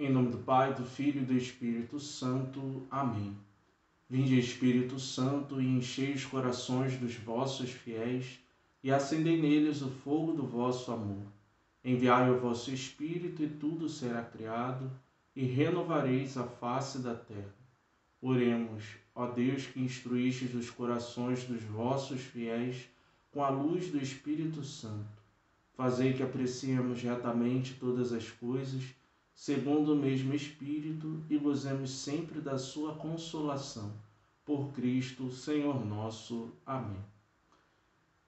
Em nome do Pai, do Filho e do Espírito Santo. Amém. Vinde, Espírito Santo, e enchei os corações dos vossos fiéis, e acendei neles o fogo do vosso amor. Enviai o vosso Espírito, e tudo será criado, e renovareis a face da terra. Oremos, ó Deus, que instruístes os corações dos vossos fiéis com a luz do Espírito Santo. Fazei que apreciemos retamente todas as coisas, segundo o mesmo Espírito, e gozemos sempre da sua consolação. Por Cristo, Senhor nosso. Amém.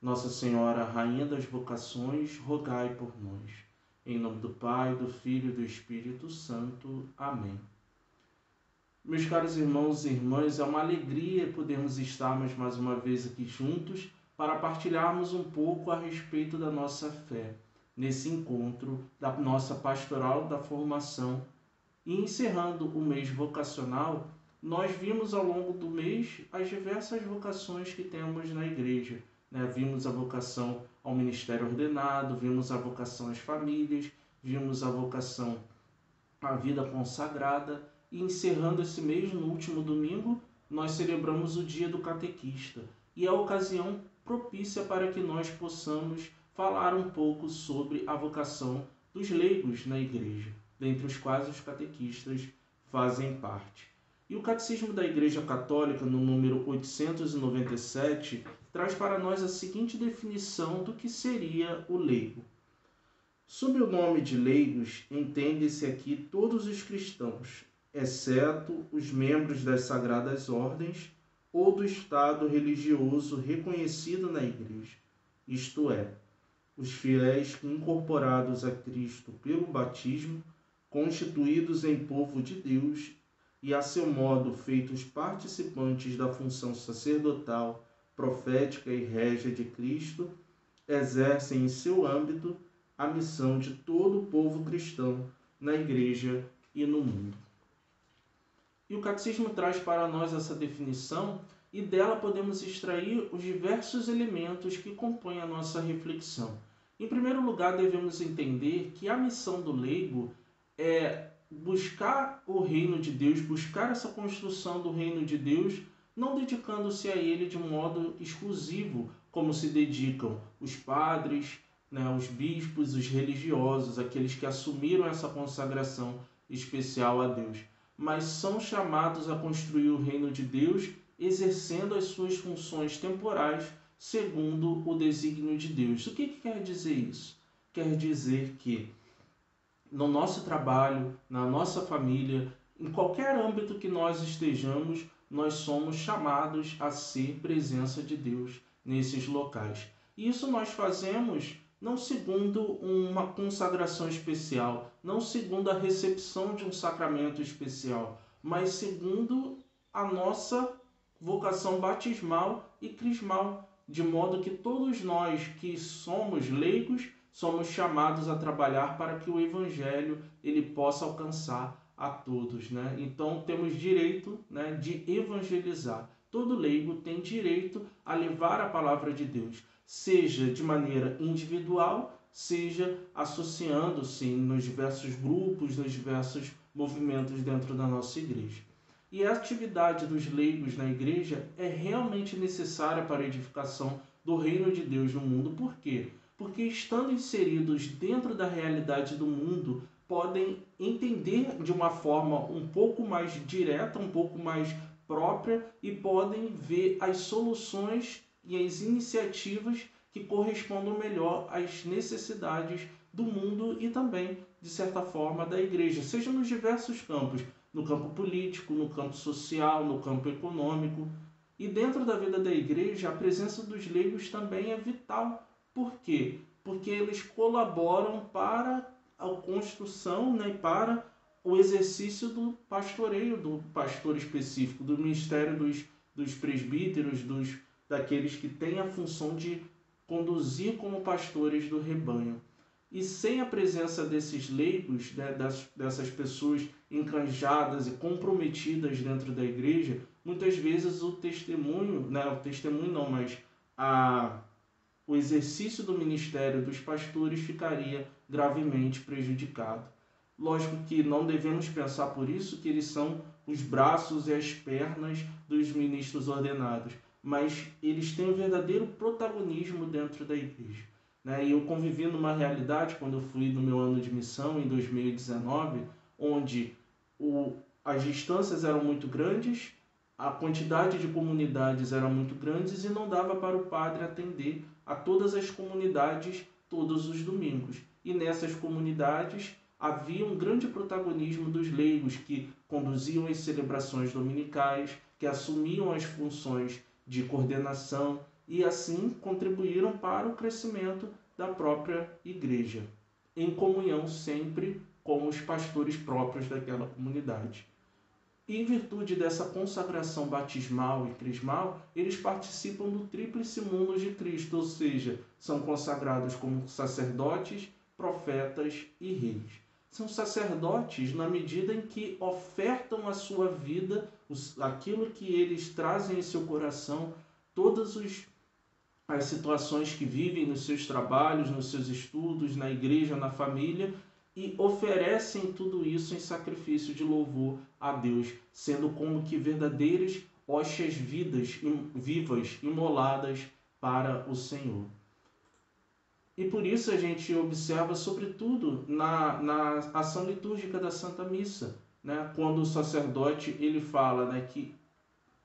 Nossa Senhora, Rainha das Vocações, rogai por nós. Em nome do Pai, do Filho e do Espírito Santo. Amém. Meus caros irmãos e irmãs, é uma alegria podermos estarmos mais uma vez aqui juntos para partilharmos um pouco a respeito da nossa fé, nesse encontro da nossa pastoral da formação. E encerrando o mês vocacional, nós vimos ao longo do mês as diversas vocações que temos na igreja. Vimos a vocação ao ministério ordenado, vimos a vocação às famílias, vimos a vocação à vida consagrada. E encerrando esse mês, no último domingo, nós celebramos o Dia do Catequista. E é a ocasião propícia para que nós possamos falar um pouco sobre a vocação dos leigos na igreja, dentre os quais os catequistas fazem parte. E o Catecismo da Igreja Católica, no número 897, traz para nós a seguinte definição do que seria o leigo. Sob o nome de leigos, entende-se aqui todos os cristãos, exceto os membros das sagradas ordens ou do estado religioso reconhecido na Igreja, isto é, os fiéis incorporados a Cristo pelo batismo, constituídos em povo de Deus e a seu modo feitos participantes da função sacerdotal, profética e régia de Cristo, exercem em seu âmbito a missão de todo o povo cristão na Igreja e no mundo. E o Catecismo traz para nós essa definição e dela podemos extrair os diversos elementos que compõem a nossa reflexão. Em primeiro lugar, devemos entender que a missão do leigo é buscar o reino de Deus, buscar essa construção do reino de Deus, não dedicando-se a ele de um modo exclusivo, como se dedicam os padres, os bispos, os religiosos, aqueles que assumiram essa consagração especial a Deus, mas são chamados a construir o reino de Deus, exercendo as suas funções temporais segundo o desígnio de Deus. O que quer dizer isso? Quer dizer que no nosso trabalho, na nossa família, em qualquer âmbito que nós estejamos, nós somos chamados a ser presença de Deus nesses locais. E isso nós fazemos não segundo uma consagração especial, não segundo a recepção de um sacramento especial, mas segundo a nossa vocação batismal e crismal, de modo que todos nós que somos leigos somos chamados a trabalhar para que o Evangelho ele possa alcançar a todos. Então temos direito de evangelizar. Todo leigo tem direito a levar a palavra de Deus, seja de maneira individual, seja associando-se nos diversos grupos, nos diversos movimentos dentro da nossa igreja. E a atividade dos leigos na igreja é realmente necessária para a edificação do reino de Deus no mundo. Por quê? Porque estando inseridos dentro da realidade do mundo, podem entender de uma forma um pouco mais direta, um pouco mais própria, e podem ver as soluções e as iniciativas que correspondam melhor às necessidades do mundo e também, de certa forma, da igreja, seja nos diversos campos, no campo político, no campo social, no campo econômico. E dentro da vida da igreja, a presença dos leigos também é vital. Por quê? Porque eles colaboram para a construção e para o exercício do pastoreio, do pastor específico, do ministério dos presbíteros, daqueles que têm a função de conduzir como pastores do rebanho. E sem a presença desses leigos, dessas pessoas encanjadas e comprometidas dentro da igreja, muitas vezes o exercício do ministério dos pastores ficaria gravemente prejudicado. Lógico que não devemos pensar por isso que eles são os braços e as pernas dos ministros ordenados, mas eles têm um verdadeiro protagonismo dentro da igreja. E eu convivi numa realidade, quando eu fui no meu ano de missão, em 2019, onde as distâncias eram muito grandes, a quantidade de comunidades era muito grande e não dava para o padre atender a todas as comunidades todos os domingos. E nessas comunidades havia um grande protagonismo dos leigos que conduziam as celebrações dominicais, que assumiam as funções de coordenação e assim contribuíram para o crescimento da própria igreja, em comunhão sempre com os pastores próprios daquela comunidade. E em virtude dessa consagração batismal e crismal, eles participam do tríplice mundo de Cristo, ou seja, são consagrados como sacerdotes, profetas e reis. São sacerdotes na medida em que ofertam a sua vida, aquilo que eles trazem em seu coração, todas as situações que vivem nos seus trabalhos, nos seus estudos, na igreja, na família, e oferecem tudo isso em sacrifício de louvor a Deus, sendo como que verdadeiras hóstias vivas, imoladas para o Senhor. E por isso a gente observa, sobretudo, na ação litúrgica da Santa Missa, quando o sacerdote ele fala que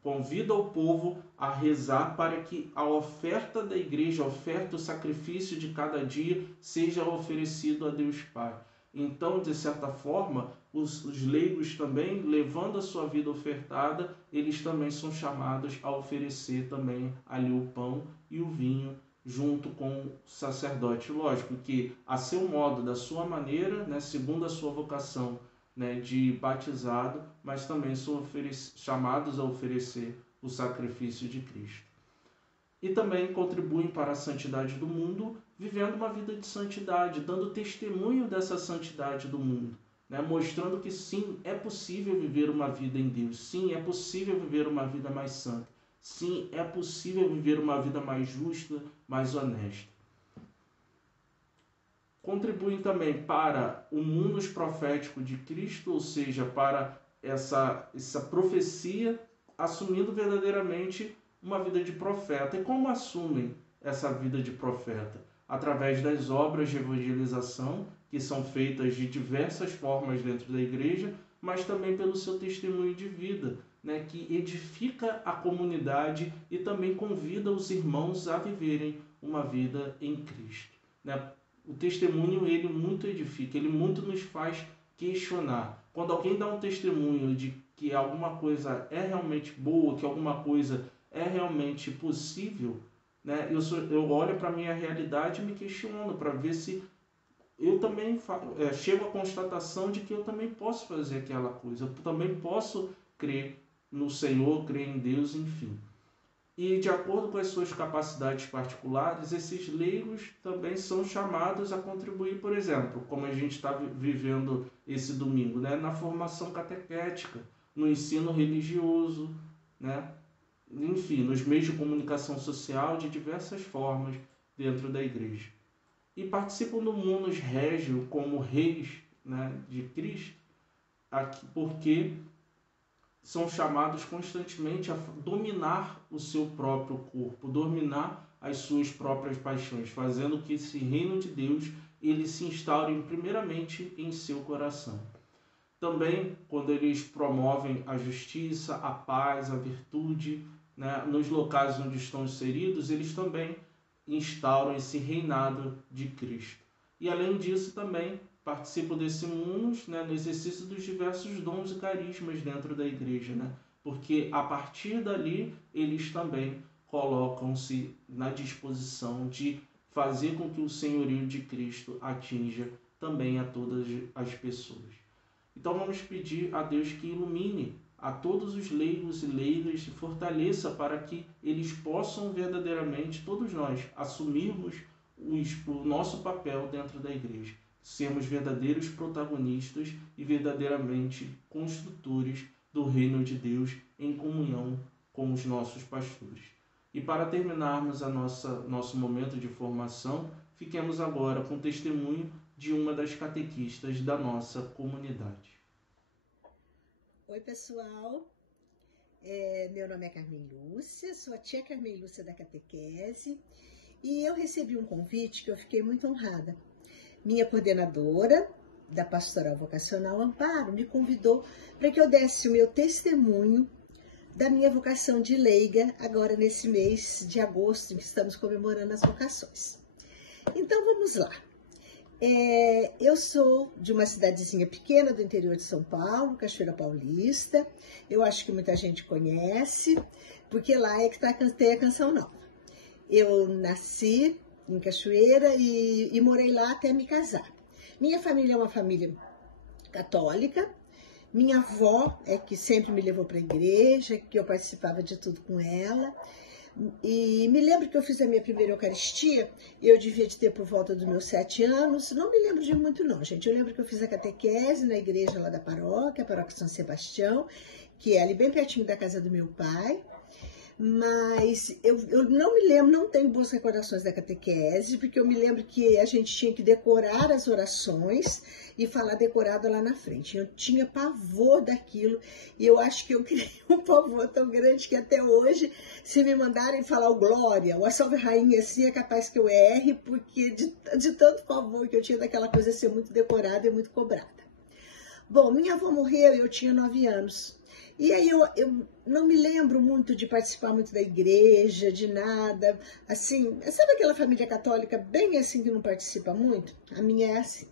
convida o povo a rezar para que a oferta da igreja, a oferta, o sacrifício de cada dia seja oferecido a Deus Pai. Então, de certa forma, os leigos também, levando a sua vida ofertada, eles também são chamados a oferecer também ali o pão e o vinho junto com o sacerdote. Lógico que a seu modo, da sua maneira, segundo a sua vocação, de batizado, mas também são chamados a oferecer o sacrifício de Cristo. E também contribuem para a santidade do mundo, vivendo uma vida de santidade, dando testemunho dessa santidade do mundo, mostrando que sim, é possível viver uma vida em Deus, sim, é possível viver uma vida mais santa, sim, é possível viver uma vida mais justa, mais honesta. Contribuem também para o munus profético de Cristo, ou seja, para essa profecia, assumindo verdadeiramente uma vida de profeta. E como assumem essa vida de profeta? Através das obras de evangelização, que são feitas de diversas formas dentro da igreja, mas também pelo seu testemunho de vida, que edifica a comunidade e também convida os irmãos a viverem uma vida em Cristo. O testemunho, ele muito edifica, ele muito nos faz questionar. Quando alguém dá um testemunho de que alguma coisa é realmente boa, que alguma coisa é realmente possível, eu olho para a minha realidade e me questiono para ver se eu também chego à constatação de que eu também posso fazer aquela coisa, eu também posso crer no Senhor, crer em Deus, enfim. E de acordo com as suas capacidades particulares, esses leigos também são chamados a contribuir, por exemplo, como a gente está vivendo esse domingo, na formação catequética, no ensino religioso, enfim, nos meios de comunicação social de diversas formas dentro da igreja. E participam do munus regio como reis de Cristo, porque são chamados constantemente a dominar o seu próprio corpo, dominar as suas próprias paixões, fazendo que esse reino de Deus ele se instaure primeiramente em seu coração. Também, quando eles promovem a justiça, a paz, a virtude, nos locais onde estão inseridos, eles também instauram esse reinado de Cristo. E além disso também participam desse munus, no exercício dos diversos dons e carismas dentro da igreja, porque a partir dali eles também colocam-se na disposição de fazer com que o senhorio de Cristo atinja também a todas as pessoas. Então vamos pedir a Deus que ilumine a todos os leigos e leigas e fortaleça para que eles possam verdadeiramente, todos nós, assumirmos o nosso papel dentro da igreja. Sermos verdadeiros protagonistas e verdadeiramente construtores do reino de Deus em comunhão com os nossos pastores. E para terminarmos nosso momento de formação, fiquemos agora com o testemunho de uma das catequistas da nossa comunidade. Oi, pessoal. Meu nome é Carmen Lúcia, sou a tia Carmen Lúcia da catequese e eu recebi um convite que eu fiquei muito honrada. Minha coordenadora da Pastoral Vocacional, Amparo, me convidou para que eu desse o meu testemunho da minha vocação de leiga agora nesse mês de agosto, em que estamos comemorando as vocações. Então vamos lá. Eu sou de uma cidadezinha pequena do interior de São Paulo, Cachoeira Paulista. Eu acho que muita gente conhece, porque lá é que tem a Canção Nova. Eu nasci em Cachoeira e morei lá até me casar. Minha família é uma família católica. Minha avó é que sempre me levou para a igreja, que eu participava de tudo com ela. E me lembro que eu fiz a minha primeira Eucaristia, eu devia de ter por volta dos meus 7 anos, não me lembro de muito não, gente. Eu lembro que eu fiz a catequese na igreja lá da paróquia, a paróquia São Sebastião, que é ali bem pertinho da casa do meu pai. Mas eu não me lembro, não tenho boas recordações da catequese, porque eu me lembro que a gente tinha que decorar as orações e falar decorado lá na frente. Eu tinha pavor daquilo e eu acho que eu criei um pavor tão grande que até hoje, se me mandarem falar o Glória, o A Salve Rainha, assim, é capaz que eu erre, porque de tanto pavor que eu tinha daquela coisa ser muito decorada e muito cobrada. Bom, minha avó morreu e eu tinha 9 anos. E aí eu não me lembro muito de participar muito da igreja, de nada, assim, sabe aquela família católica bem assim que não participa muito? A minha é assim.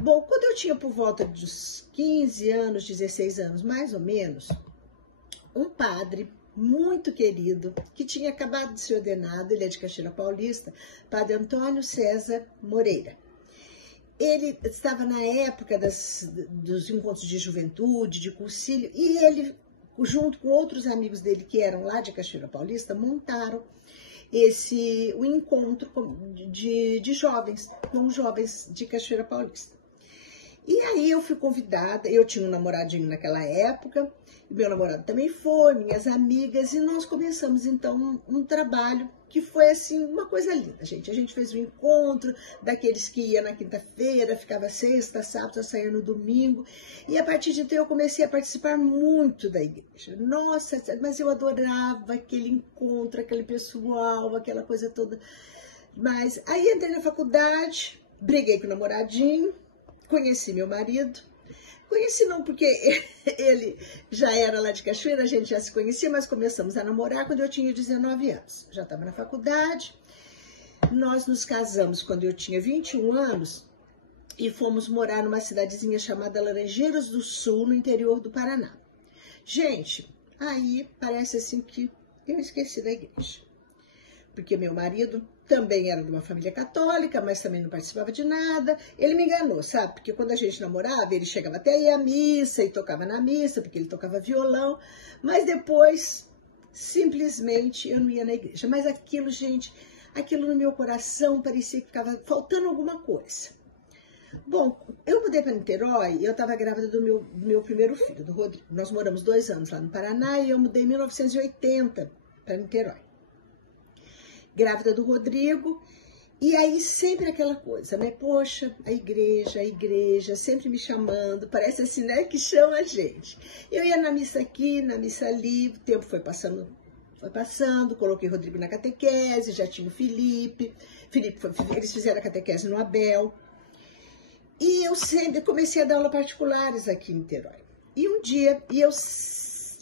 Bom, quando eu tinha por volta dos 15 anos, 16 anos, mais ou menos, um padre muito querido, que tinha acabado de ser ordenado, ele é de Cachoeira Paulista, Padre Antônio César Moreira. Ele estava na época dos encontros de juventude, de cursilho, e ele, junto com outros amigos dele que eram lá de Cachoeira Paulista, montaram o encontro de jovens, com jovens de Cachoeira Paulista. E aí eu fui convidada, eu tinha um namoradinho naquela época, meu namorado também foi, minhas amigas, e nós começamos então um trabalho que foi assim, uma coisa linda, gente. A gente fez um encontro daqueles que ia na quinta-feira, ficava sexta, sábado, saía no domingo. E a partir de então eu comecei a participar muito da igreja. Nossa, mas eu adorava aquele encontro, aquele pessoal, aquela coisa toda. Mas aí entrei na faculdade, briguei com o namoradinho, conheci meu marido. Conheci não, porque ele já era lá de Cachoeira, a gente já se conhecia, mas começamos a namorar quando eu tinha 19 anos. Já estava na faculdade. Nós nos casamos quando eu tinha 21 anos e fomos morar numa cidadezinha chamada Laranjeiras do Sul, no interior do Paraná. Gente, aí parece assim que eu esqueci da igreja. Porque meu marido também era de uma família católica, mas também não participava de nada. Ele me enganou, sabe? Porque quando a gente namorava, ele chegava até a ir à missa e tocava na missa, porque ele tocava violão. Mas depois, simplesmente, eu não ia na igreja. Mas aquilo, gente, aquilo no meu coração parecia que ficava faltando alguma coisa. Bom, eu mudei para Niterói e eu estava grávida do meu primeiro filho, do Rodrigo. Nós moramos 2 anos lá no Paraná e eu mudei em 1980 para Niterói. Grávida do Rodrigo, e aí sempre aquela coisa, né? Poxa, a igreja, sempre me chamando, parece assim, né? Que chama a gente. Eu ia na missa aqui, na missa ali, o tempo foi passando, coloquei o Rodrigo na catequese, já tinha o Felipe, eles fizeram a catequese no Abel, e eu sempre comecei a dar aula particulares aqui em Niterói. E um dia, eu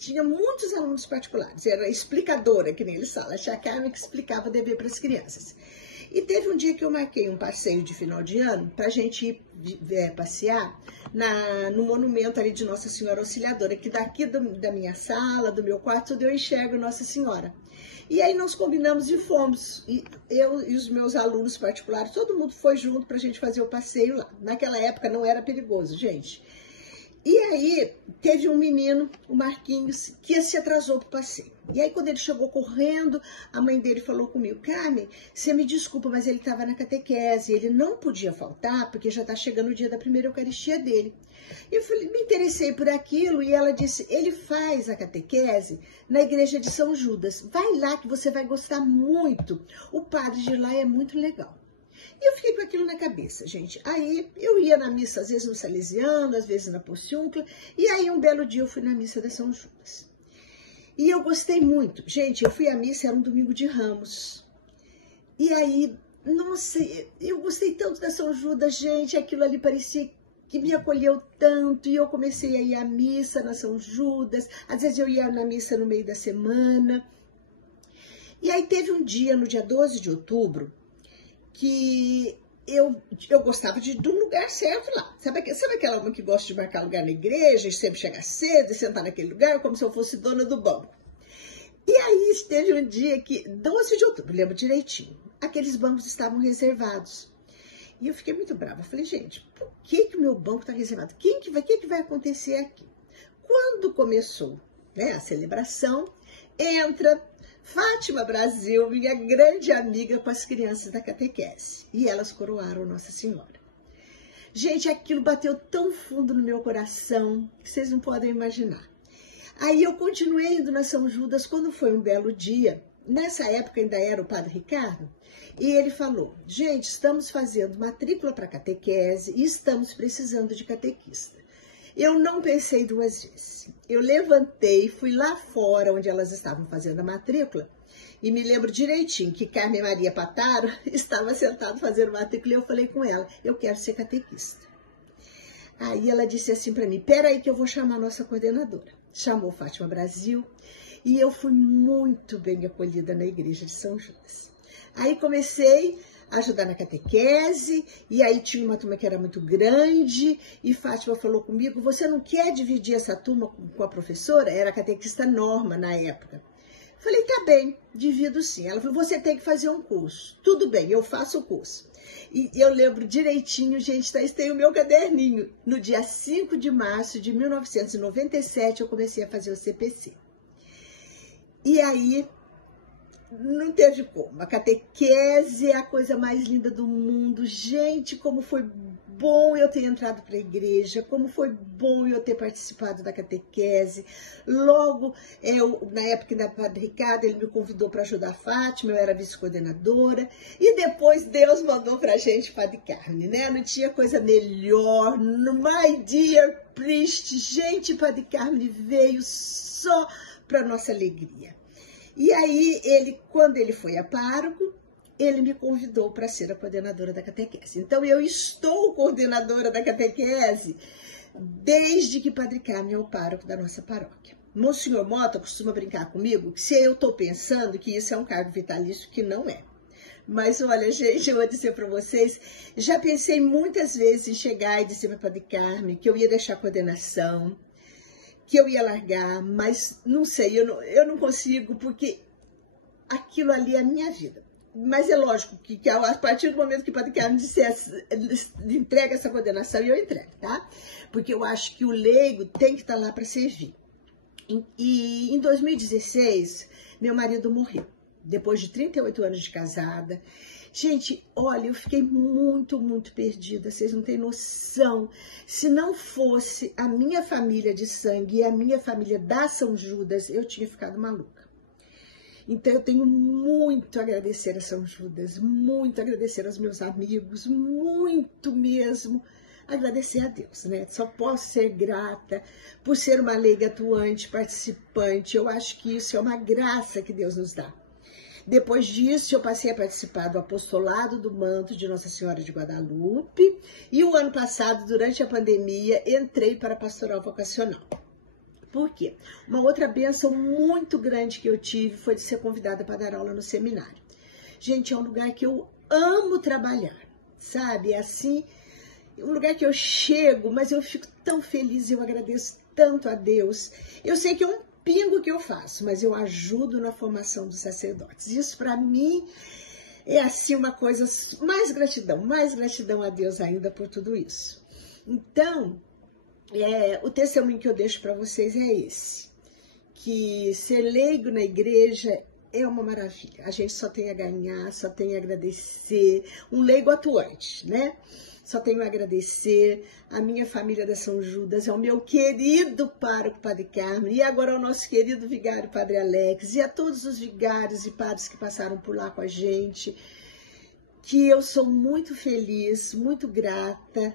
tinha muitos alunos particulares, era explicadora, que nem eles falam, a tia Carmen que explicava dever para as crianças. E teve um dia que eu marquei um passeio de final de ano para a gente ir passear no monumento ali de Nossa Senhora Auxiliadora, que daqui da minha sala, do meu quarto, eu enxergo Nossa Senhora. E aí nós combinamos e fomos, eu e os meus alunos particulares, todo mundo foi junto para a gente fazer o passeio lá. Naquela época não era perigoso, gente. E aí, teve um menino, o Marquinhos, que se atrasou para o passeio. E aí, quando ele chegou correndo, a mãe dele falou comigo, Carmen, você me desculpa, mas ele estava na catequese, ele não podia faltar, porque já está chegando o dia da primeira Eucaristia dele. Eu falei, me interessei por aquilo, e ela disse, ele faz a catequese na igreja de São Judas. Vai lá que você vai gostar muito. O padre de lá é muito legal. E eu fiquei com aquilo na cabeça, gente. Aí eu ia na missa, às vezes no Salesiano, às vezes na Porciúncula, e aí um belo dia eu fui na missa da São Judas. E eu gostei muito. Gente, eu fui à missa, era um domingo de Ramos. E aí, nossa, eu gostei tanto da São Judas, gente, aquilo ali parecia que me acolheu tanto, e eu comecei a ir à missa na São Judas, às vezes eu ia na missa no meio da semana. E aí teve um dia, no dia 12 de outubro, que eu gostava de um lugar certo lá. Sabe aquela uma que gosta de marcar lugar na igreja, e sempre chegar cedo e sentar naquele lugar, como se eu fosse dona do banco. E aí teve um dia que, 12 de outubro, lembro direitinho, aqueles bancos estavam reservados. E eu fiquei muito brava. Falei, gente, por que o meu banco está reservado? O que vai acontecer aqui? Quando começou, né, a celebração, entra Fátima Brasil, minha grande amiga, com as crianças da catequese. E elas coroaram Nossa Senhora. Gente, aquilo bateu tão fundo no meu coração que vocês não podem imaginar. Aí eu continuei indo na São Judas quando foi um belo dia. Nessa época ainda era o Padre Ricardo. E ele falou, gente, estamos fazendo matrícula para catequese e estamos precisando de catequista. Eu não pensei duas vezes. Eu levantei, fui lá fora onde elas estavam fazendo a matrícula e me lembro direitinho que Carmen Maria Pataro estava sentada fazendo matrícula e eu falei com ela, eu quero ser catequista. Aí ela disse assim para mim, peraí que eu vou chamar a nossa coordenadora. Chamou Fátima Brasil e eu fui muito bem acolhida na igreja de São Judas. Aí comecei a ajudar na catequese, e aí tinha uma turma que era muito grande, e Fátima falou comigo, você não quer dividir essa turma com a professora? Era a catequista Norma na época. Falei, tá bem, divido sim. Ela falou, você tem que fazer um curso. Tudo bem, eu faço o curso. E eu lembro direitinho, gente, tem o meu caderninho. No dia 5 de março de 1997, eu comecei a fazer o CPC. E aí, não teve como. A catequese é a coisa mais linda do mundo. Gente, como foi bom eu ter entrado para a igreja, como foi bom eu ter participado da catequese. Logo, na época da Padre Ricardo, ele me convidou para ajudar a Fátima, eu era vice-coordenadora. E depois Deus mandou para a gente Padre Carme, né? Não tinha coisa melhor. My dear priest, gente, Padre Carme veio só para nossa alegria. E aí, quando ele foi a pároco, ele me convidou para ser a coordenadora da catequese. Então, eu estou coordenadora da catequese desde que Padre Carme é o pároco da nossa paróquia. Monsenhor Mota costuma brincar comigo que se eu estou pensando que isso é um cargo vitalício, que não é. Mas olha, gente, eu vou dizer para vocês, já pensei muitas vezes em chegar e dizer para Padre Carme que eu ia deixar a coordenação, que eu ia largar, mas não sei, eu não consigo, porque aquilo ali é a minha vida. Mas é lógico que a partir do momento que o Padre Carme dissesse, entrega essa coordenação, eu entrego, tá? Porque eu acho que o leigo tem que estar lá para servir. E em 2016, meu marido morreu, depois de 38 anos de casada. Gente, olha, eu fiquei muito, muito perdida, vocês não têm noção. Se não fosse a minha família de sangue e a minha família da São Judas, eu tinha ficado maluca. Então, eu tenho muito a agradecer a São Judas, muito a agradecer aos meus amigos, muito mesmo agradecer a Deus, né? Só posso ser grata por ser uma leiga atuante, participante. Eu acho que isso é uma graça que Deus nos dá. Depois disso, eu passei a participar do apostolado do manto de Nossa Senhora de Guadalupe. E o ano passado, durante a pandemia, entrei para a pastoral vocacional. Por quê? Uma outra bênção muito grande que eu tive foi de ser convidada para dar aula no seminário. Gente, é um lugar que eu amo trabalhar, sabe? É assim, um lugar que eu chego, mas eu fico tão feliz, eu agradeço tanto a Deus. Eu sei que é um pingo que eu faço, mas eu ajudo na formação dos sacerdotes. Isso para mim é assim uma coisa, mais gratidão a Deus ainda por tudo isso. Então, o testemunho que eu deixo para vocês é esse, que ser leigo na igreja é uma maravilha. A gente só tem a ganhar, só tem a agradecer, um leigo atuante, né? Só tenho a agradecer a minha família da São Judas, ao meu querido pároco Padre Carme, e agora ao nosso querido vigário Padre Alex, e a todos os vigários e padres que passaram por lá com a gente, que eu sou muito feliz, muito grata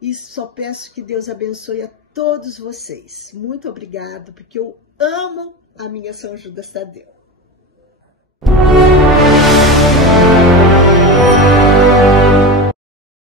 e só peço que Deus abençoe a todos vocês. Muito obrigada, porque eu amo a minha São Judas Tadeu.